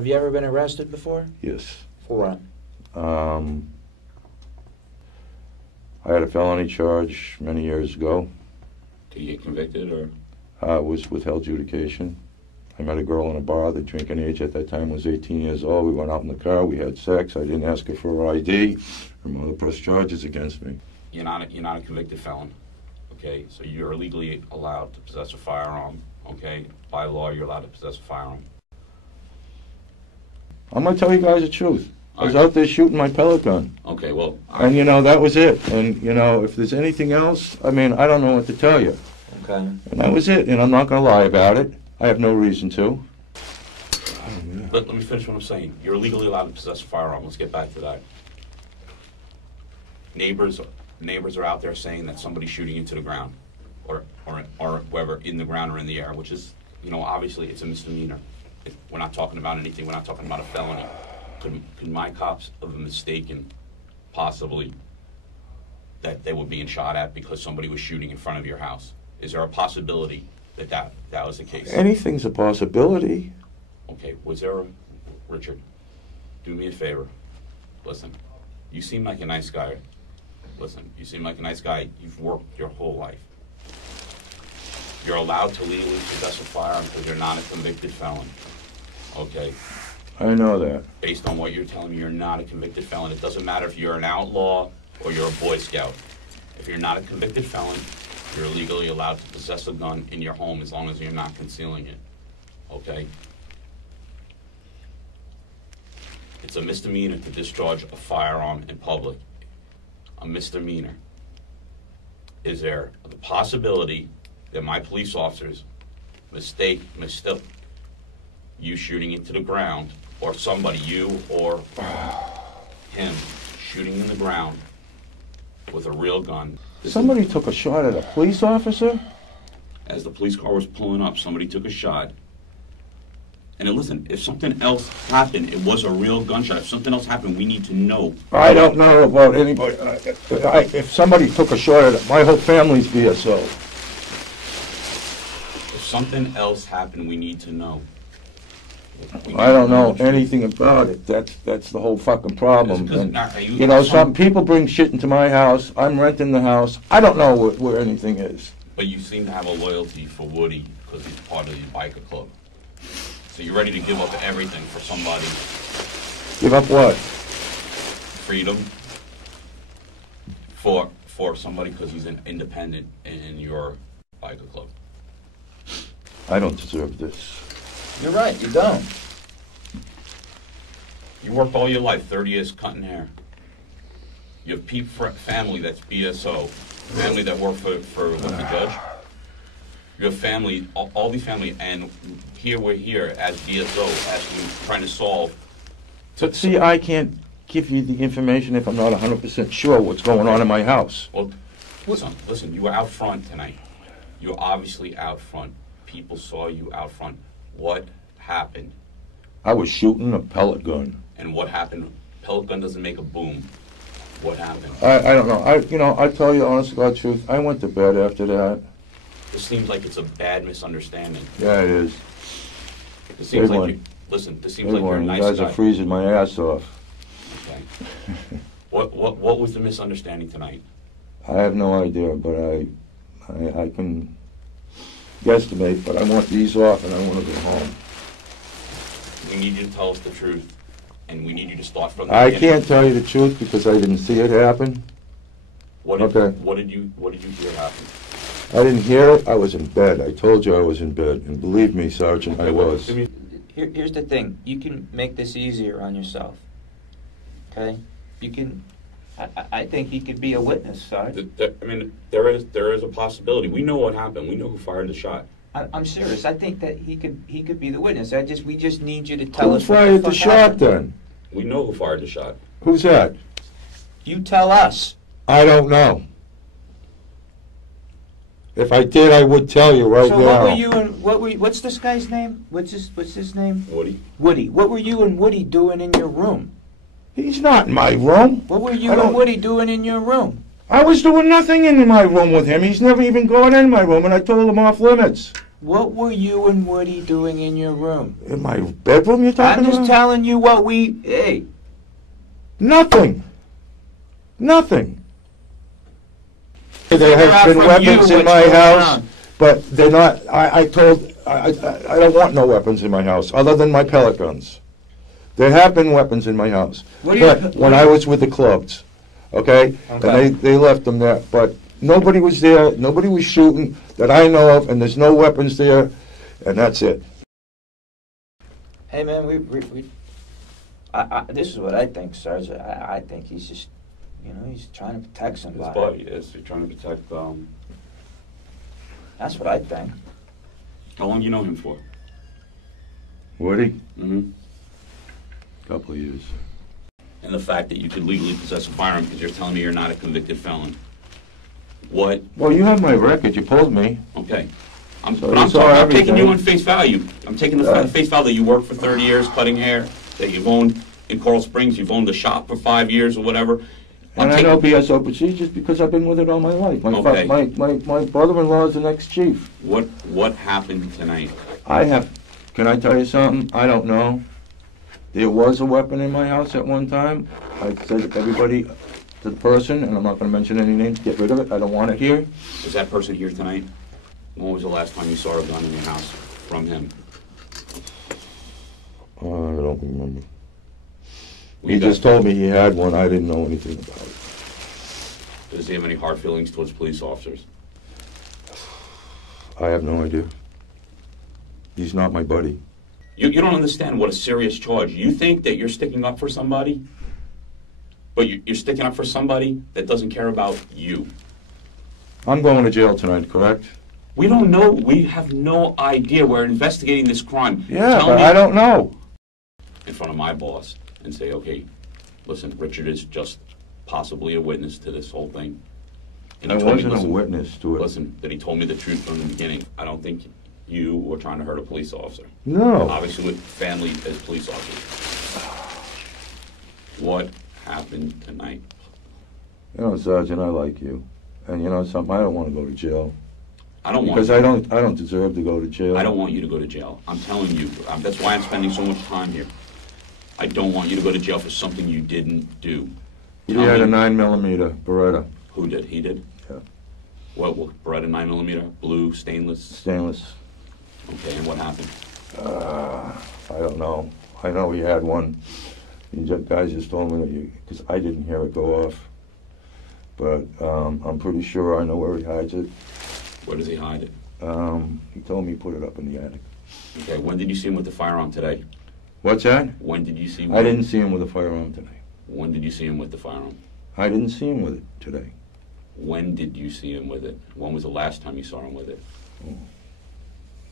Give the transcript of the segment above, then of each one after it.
Have you ever been arrested before? Yes. For what? I had a felony charge many years ago. Did you get convicted, or? It was withheld adjudication. I met a girl in a bar. The drinking age at that time was 18 years old. We went out in the car. We had sex. I didn't ask her for her ID. Her mother pressed charges against me. You're not a convicted felon, okay? So you're legally allowed to possess a firearm, okay? By law, you're allowed to possess a firearm. I'm going to tell you guys the truth. I was out there shooting my pellet gun. Okay, well... And, you know, that was it. And, you know, if there's anything else, I mean, I don't know what to tell you. Okay. And that was it. And I'm not going to lie about it. I have no reason to. Let me finish what I'm saying. You're legally allowed to possess a firearm. Let's get back to that. Neighbors are out there saying that somebody's shooting into the ground, or whether in the ground or in the air, which is, you know, obviously it's a misdemeanor. We're not talking about anything. We're not talking about a felony. Could my cops have mistaken, possibly, that they were being shot at because somebody was shooting in front of your house? Is there a possibility that was the case? Anything's a possibility. Okay, Richard, do me a favor. Listen, you seem like a nice guy. Listen, you seem like a nice guy. You've worked your whole life. You're allowed to legally possess a firearm because you're not a convicted felon. Okay? I know that. Based on what you're telling me, you're not a convicted felon. It doesn't matter if you're an outlaw or you're a Boy Scout. If you're not a convicted felon, you're legally allowed to possess a gun in your home as long as you're not concealing it. Okay? It's a misdemeanor to discharge a firearm in public. A misdemeanor. Is there the possibility that my police officers mistook you shooting into the ground, or somebody, you or him, shooting in the ground with a real gun? Somebody took a shot at a police officer? As the police car was pulling up, somebody took a shot. And then listen, if something else happened, it was a real gunshot. If something else happened, we need to know. I don't know about anybody. If somebody took a shot at it, my whole family's BSO. If something else happened, we need to know. I don't know anything about it. That's the whole fucking problem. And, you know, some people bring shit into my house. I'm renting the house. I don't know where anything is. But you seem to have a loyalty for Woody because he's part of the biker club. So you're ready to give up everything for somebody. Give up what? Freedom. For somebody because he's an independent in your biker club. I don't deserve this. You're right, you don't. You worked all your life, 30 years cutting hair. You have family that's BSO, family that work for the judge. You have family, all these family, and here we're here as BSO, as we trying to solve. But see, I can't give you the information if I'm not 100% sure what's going on in my house. Well, listen, you were out front tonight. You were obviously out front. People saw you out front. What happened? I was shooting a pellet gun. And what happened? Pellet gun doesn't make a boom. What happened? I don't know. I tell you honest to God truth, I went to bed after that. This seems like it's a bad misunderstanding. Yeah, it is. It seems like listen, this seems like you're a nice guy. You guys are freezing my ass off. Okay. What was the misunderstanding tonight? I have no idea, but I can guesstimate, but I want these off and I want to go home. We need you to tell us the truth, and we need you to start from the beginning. beginning. I can't tell you the truth because I didn't see it happen. What did you hear happen? I didn't hear it. I was in bed. I told you I was in bed, and believe me, Sergeant, I was. Here's the thing. You can make this easier on yourself. Okay? You can. I think he could be a witness, Sarge. I mean, there is a possibility. We know what happened. We know who fired the shot. I'm serious. I think that he could be the witness. We just need you to tell us. Who fired the shot then? We know who fired the shot. Who's that? You tell us. I don't know. If I did, I would tell you right now. So what were you? What's this guy's name? What's his name? Woody. Woody. What were you and Woody doing in your room? He's not in my room. What were you and Woody doing in your room? I was doing nothing in my room with him. He's never even gone in my room, and I told him off limits. What were you and Woody doing in your room? In my bedroom, you're talking I'm just about? telling you what we... Hey. Nothing. Nothing. There Figure has out been from weapons you in what's my going house, on. but they're not. I don't want no weapons in my house other than my pellet guns. There have been weapons in my house, but when I was with the clubs, okay, and they left them there, but nobody was there. Nobody was shooting that I know of, and there's no weapons there, and that's it. Hey, man, this is what I think, Sarge. I think he's just, he's trying to protect somebody. His buddy is. He's trying to protect. That's what I think. How long do you know him for? Woody? Mm-hmm. Couple of years. And the fact that you could legally possess a firearm because you're telling me you're not a convicted felon. What? Well, you have my record. You pulled me. Okay. I'm taking you on face value. I'm taking the face value that you worked for 30 years cutting hair, that you've owned in Coral Springs, you've owned a shop for 5 years or whatever. And I know BSO procedures because I've been with it all my life. My brother-in-law is the next chief. What happened tonight? Can I tell you something? I don't know. There was a weapon in my house at one time. I said to everybody, to the person, and I'm not going to mention any names, get rid of it. I don't want it here. Is that person here tonight? When was the last time you saw a gun in your house from him? I don't remember. He just told me he had one. I didn't know anything about it. Does he have any hard feelings towards police officers? I have no idea. He's not my buddy. You don't understand what a serious charge. You think that you're sticking up for somebody, but you're sticking up for somebody that doesn't care about you. I'm going to jail tonight, correct? We don't know. We have no idea. We're investigating this crime. Yeah, but I don't know. In front of my boss and say, okay, listen, Richard is just possibly a witness to this whole thing. And I wasn't a witness to it. Listen, that he told me the truth from the beginning. I don't think you were trying to hurt a police officer. No. Obviously with family as police officers. What happened tonight? Sergeant, I like you. And you know something, I don't want to go to jail. I don't want because I don't deserve to go to jail. I don't want you to go to jail. I'm telling you. That's why I'm spending so much time here. I don't want you to go to jail for something you didn't do. He had a 9mm Beretta. Who did? He did? Yeah. What Beretta 9mm? Blue, stainless? Stainless. Okay, and what happened? I don't know. I know he had one. The guys just told me that because I didn't hear it go off. But I'm pretty sure I know where he hides it. Where does he hide it? He told me he put it up in the attic. Okay, when did you see him with the firearm today? What's that? When did you see him? I didn't see him with a firearm today. When did you see him with the firearm? I didn't see him with it today. When did you see him with it? When was the last time you saw him with it?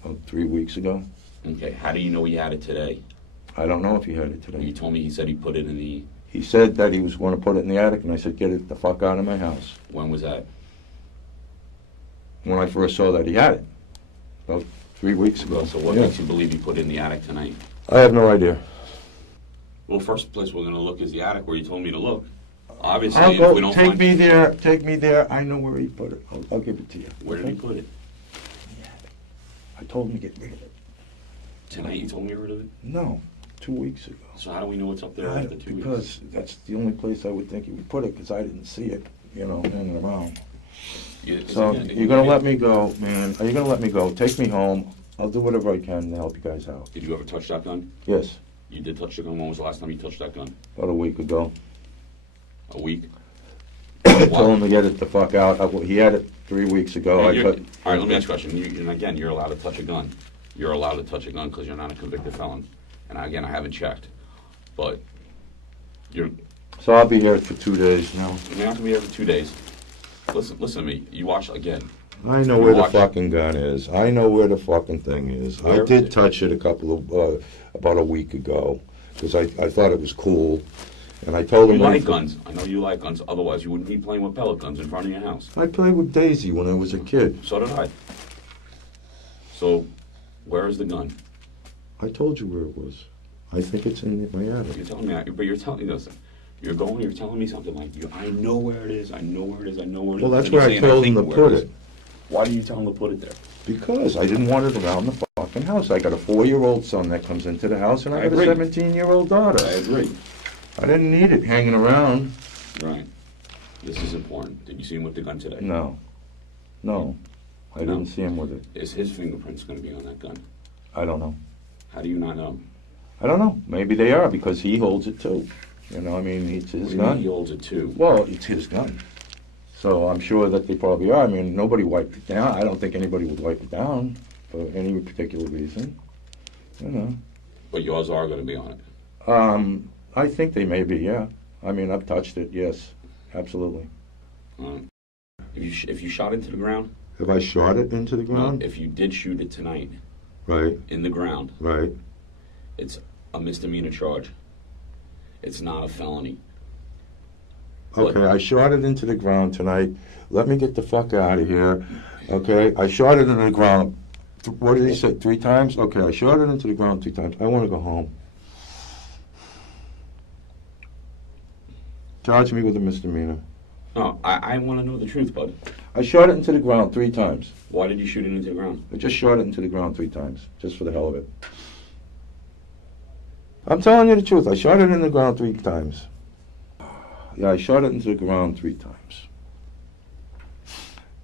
About 3 weeks ago. Okay, how do you know he had it today? I don't know if he had it today. You told me he said he put it in the... He said that he was going to put it in the attic, and I said, get it the fuck out of my house. When was that? When I first saw that he had it. About 3 weeks ago. So what makes you believe he put it in the attic tonight? I have no idea. Well, first place we're going to look is the attic where you told me to look. Obviously, I'll if go, we don't take find... me there. Take me there. I know where he put it. I'll give it to you. Where did he put it? I told him to get rid of it. Tonight you told me to get rid of it? No, 2 weeks ago. So how do we know what's up there after 2 weeks? Because that's the only place I would think he would put it, because I didn't see it, hanging around. So you're going to let me go, man. Are you going to let me go? Take me home. I'll do whatever I can to help you guys out. Did you ever touch that gun? Yes. You did touch the gun. When was the last time you touched that gun? About a week ago. A week? I told him to get it the fuck out. He had it 3 weeks ago. All right, let me ask you a question. Again, you're allowed to touch a gun. You're allowed to touch a gun because you're not a convicted felon. And again, I haven't checked. But you're... So I'll be here for 2 days now. You're not going to be here for 2 days. Listen to me. You watch again. I know where the fucking gun is. I know where the fucking thing is. I did touch it about a week ago because I thought it was cool. And I told him... You like guns. I know you like guns. Otherwise, you wouldn't be playing with pellet guns in front of your house. I played with Daisy when I was a kid. So did I. So, where is the gun? I told you where it was. I think it's in my attic. You're telling me, but you're telling me, listen, you're telling me something like, I know where it is, I know where it is, I know where it is. Well, that's where I told him to put it. Why did you tell him to put it there? Because I didn't want it around the fucking house. I got a 4-year-old son that comes into the house, and I got agree. a 17-year-old daughter. I agree. I didn't need it hanging around. Right. This is important. Did you see him with the gun today? No. I didn't see him with it. Is his fingerprints going to be on that gun? I don't know. How do you not know? I don't know. Maybe they are, because he holds it too. You know, I mean, it's his What do you gun. mean he holds it too? Well, it's his gun. So I'm sure that they probably are. I mean, nobody wiped it down. I don't think anybody would wipe it down for any particular reason. You know. But yours are going to be on it. I think they may be, yeah. I mean, I've touched it, yes. Absolutely. If you shot into the ground? Have I shot it into the ground? No, if you did shoot it tonight. Right. In the ground. Right. It's a misdemeanor charge. It's not a felony. Okay, I shot it into the ground tonight. Let me get the fuck out of here. Okay, I shot it into the ground. What did he say? 3 times? Okay, I shot it into the ground 3 times. I want to go home. Charge me with a misdemeanor. No, I want to know the truth, bud. I shot it into the ground 3 times. Why did you shoot it into the ground? I just shot it into the ground 3 times, just for the hell of it. I'm telling you the truth. I shot it in the ground 3 times. Yeah, I shot it into the ground 3 times.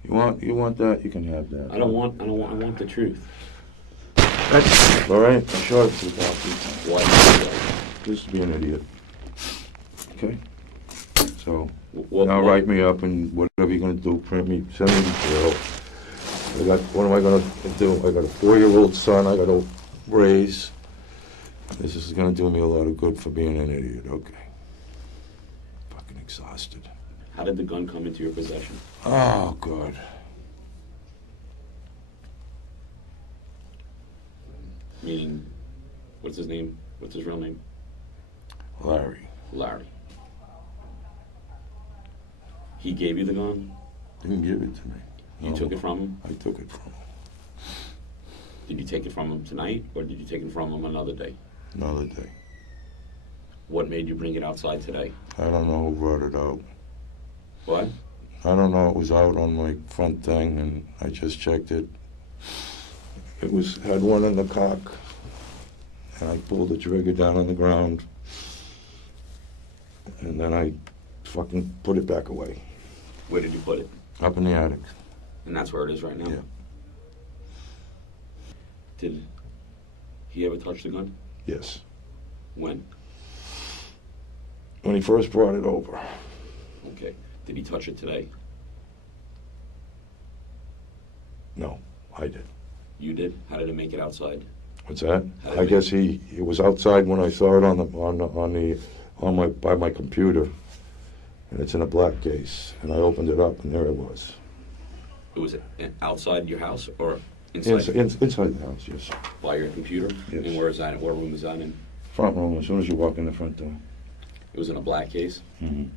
You want that? You can have that. I want the truth. That's all right. I shot it into the ground 3 times. Why did you do that? Just to be an idiot. Okay. So What, now write me up, and whatever you're gonna do, print me, send me to jail. What am I gonna do? I got a 4-year-old son I gotta raise. This is gonna do me a lot of good for being an idiot. Okay. Fucking exhausted. How did the gun come into your possession? Oh, God. Meaning, what's his name? What's his real name? Larry. Larry. He gave you the gun? Didn't give it to me. You took it from him? I took it from him. Did you take it from him tonight, or did you take it from him another day? Another day. What made you bring it outside today? I don't know who brought it out. What? I don't know. It was out on my front thing, and I just checked it. It had one in the cock, and I pulled the trigger down on the ground, and then I fucking put it back away. Where did you put it? Up in the attic. And that's where it is right now? Yeah. Did he ever touch the gun? Yes. When? When he first brought it over. Okay. Did he touch it today? No, I did. You did? How did it make it outside? What's that? I guess it was outside when I saw it by my computer, and it's in a black case. And I opened it up, and there it was. It was outside your house or inside? Inside the house, yes. By your computer? Yes. And where is that? What room is that in? Front room. As soon as you walk in the front door. It was in a black case? Mm-hmm.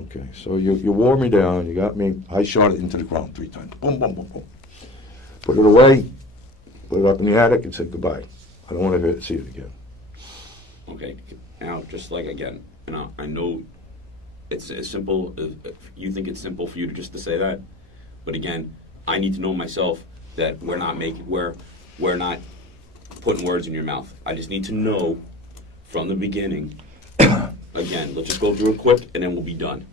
Okay, so you wore me down. You got me. I shot it into the ground 3 times. Boom, boom, boom, boom. Put it away. Put it up in the attic and said goodbye. I don't want to see it again. Okay. Now, just like again, I know it's as simple. If you think it's simple for you to say that, but again, I need to know myself that we're not putting words in your mouth. I just need to know from the beginning. Again, let's just go through it quick, and then we'll be done.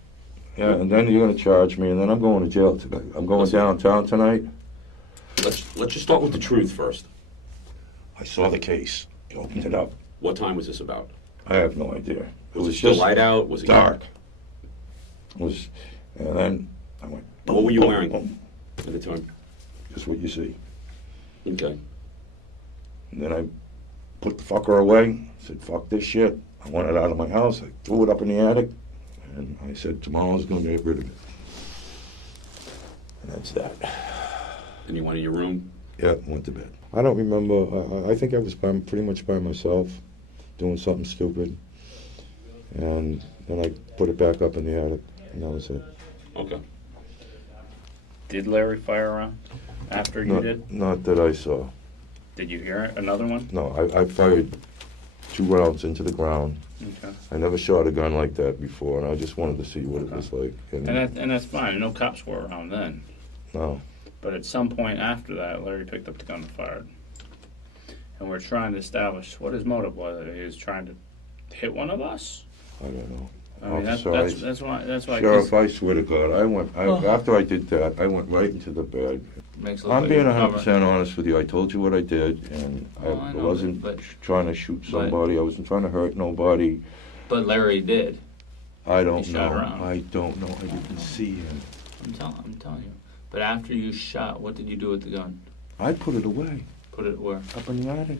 Yeah, and then you're going to charge me, and then I'm going to jail today. I'm going downtown tonight. Let's just start with the truth first. I saw the case. You opened it up. What time was this about? I have no idea. Was it still light out? Was it dark? And then I went. What were you wearing at the time? Just what you see. Okay. And then I put the fucker away. Said, "Fuck this shit." I want it out of my house. I threw it up in the attic, and I said, "Tomorrow's going to get rid of it." And that's that. And you went in your room? Yeah, went to bed. I don't remember. I think I was pretty much by myself, doing something stupid, and then I put it back up in the attic, and that was it. Okay. Did Larry fire a round after you did? Not that I saw. Did you hear another one? No, I fired 2 rounds into the ground. Okay. I never shot a gun like that before, and I just wanted to see what it was like. And that's fine. No cops were around then. No. But at some point after that, Larry picked up the gun and fired. And we're trying to establish what his motive was. He was trying to hit one of us. I don't know. I mean, that's why. Sheriff, I swear to God, after I did that, I went right into the bed. I'm being 100% honest with you. I told you what I did, and I wasn't trying to shoot somebody. I wasn't trying to hurt nobody. But Larry did. I don't know. I don't know. I didn't see him. I'm telling you. But after you shot, what did you do with the gun? I put it away. Put it where? Up in the attic.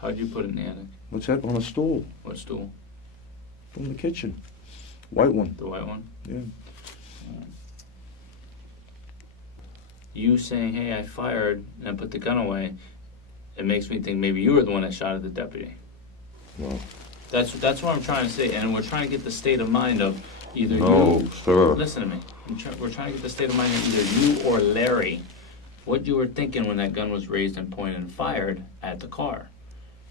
How'd you put it in the attic? What's that? On a stool. What stool? From the kitchen. White one. The white one? Yeah. You saying, hey, I fired and I put the gun away, it makes me think maybe you were the one that shot at the deputy. No. That's what I'm trying to say, and we're trying to get the state of mind of either no, you... sir. Listen to me. We're trying to get the state of mind of either you or Larry, what you were thinking when that gun was raised and pointed and fired at the car.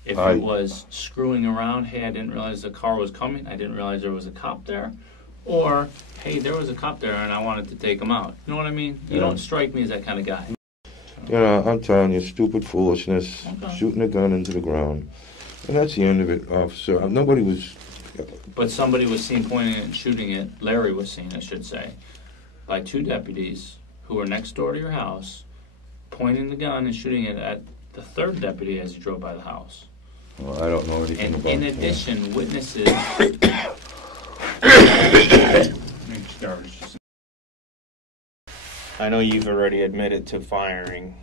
If it was screwing around, hey, I didn't realize the car was coming, I didn't realize there was a cop there, or, hey, there was a cop there and I wanted to take him out. You know what I mean? You don't strike me as that kind of guy. You know, I'm telling you, stupid foolishness, shooting a gun into the ground. And that's the end of it, officer. Nobody was... But somebody was seen pointing it and shooting it, Larry was seen, I should say, by two deputies who were next door to your house, pointing the gun and shooting it at the third deputy as he drove by the house. Well, I don't know anything about it. In addition, witnesses... I know you've already admitted to firing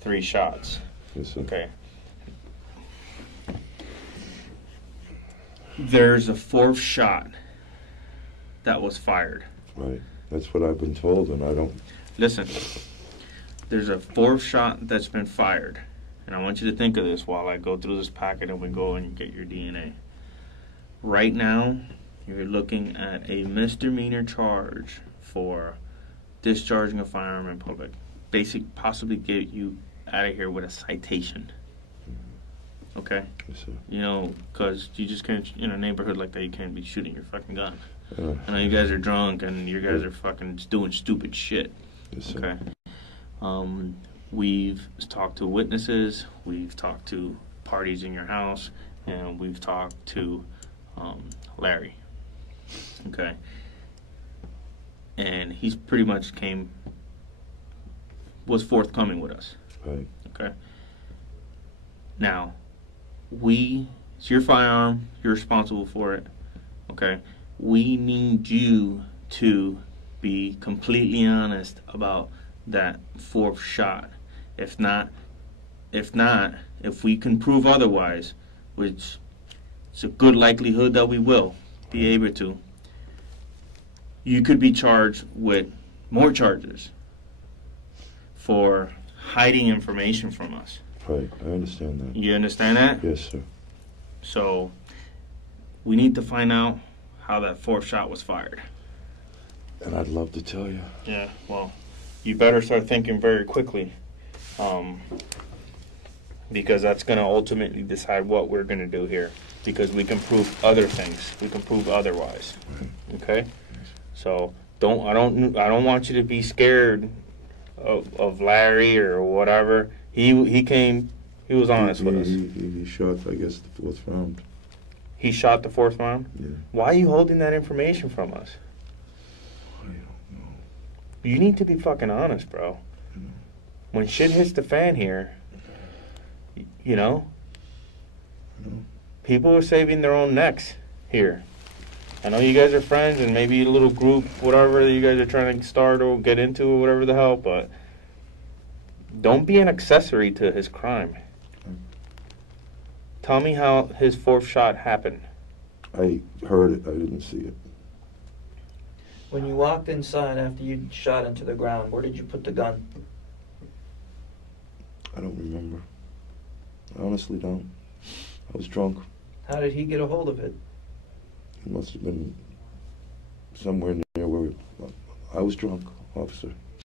3 shots. Yes, sir. Okay. There's a 4th shot that was fired. Right. That's what I've been told, and I don't... Listen, there's a 4th shot that's been fired. And I want you to think of this while I go through this packet and we go and get your DNA. Right now, you're looking at a misdemeanor charge for discharging a firearm in public. Possibly get you out of here with a citation. Okay? Yes, sir. You know, because you just can't, in a neighborhood like that, you can't be shooting your fucking gun. I know you guys are drunk and you guys are fucking doing stupid shit. Yes, sir. Okay? We've talked to witnesses, we've talked to parties in your house, and we've talked to Larry. Okay? And he's pretty much was forthcoming with us. Right. Okay? Now, it's your firearm, you're responsible for it. Okay? We need you to be completely honest about that 4th shot. If we can prove otherwise, which it's a good likelihood that we will be able to, you could be charged with more charges for hiding information from us. Right, I understand that. You understand that? Yes, sir. So, we need to find out how that 4th shot was fired. And I'd love to tell you. Yeah, well, you better start thinking very quickly. Because that's going to ultimately decide what we're going to do here. Because we can prove other things. We can prove otherwise. Right. Okay? So I don't want you to be scared of Larry or whatever. He was honest with us. He shot, I guess, the 4th round. He shot the 4th round? Yeah. Why are you holding that information from us? I don't know. You need to be fucking honest, bro. When shit hits the fan here, you know, people are saving their own necks here. I know you guys are friends and maybe a little group, whatever you guys are trying to start or get into or whatever the hell, but don't be an accessory to his crime. Tell me how his 4th shot happened. I heard it. I didn't see it. When you walked inside after you shot into the ground, where did you put the gun? I don't remember. I honestly don't. I was drunk. How did he get a hold of it? It must have been somewhere near where I was drunk, officer.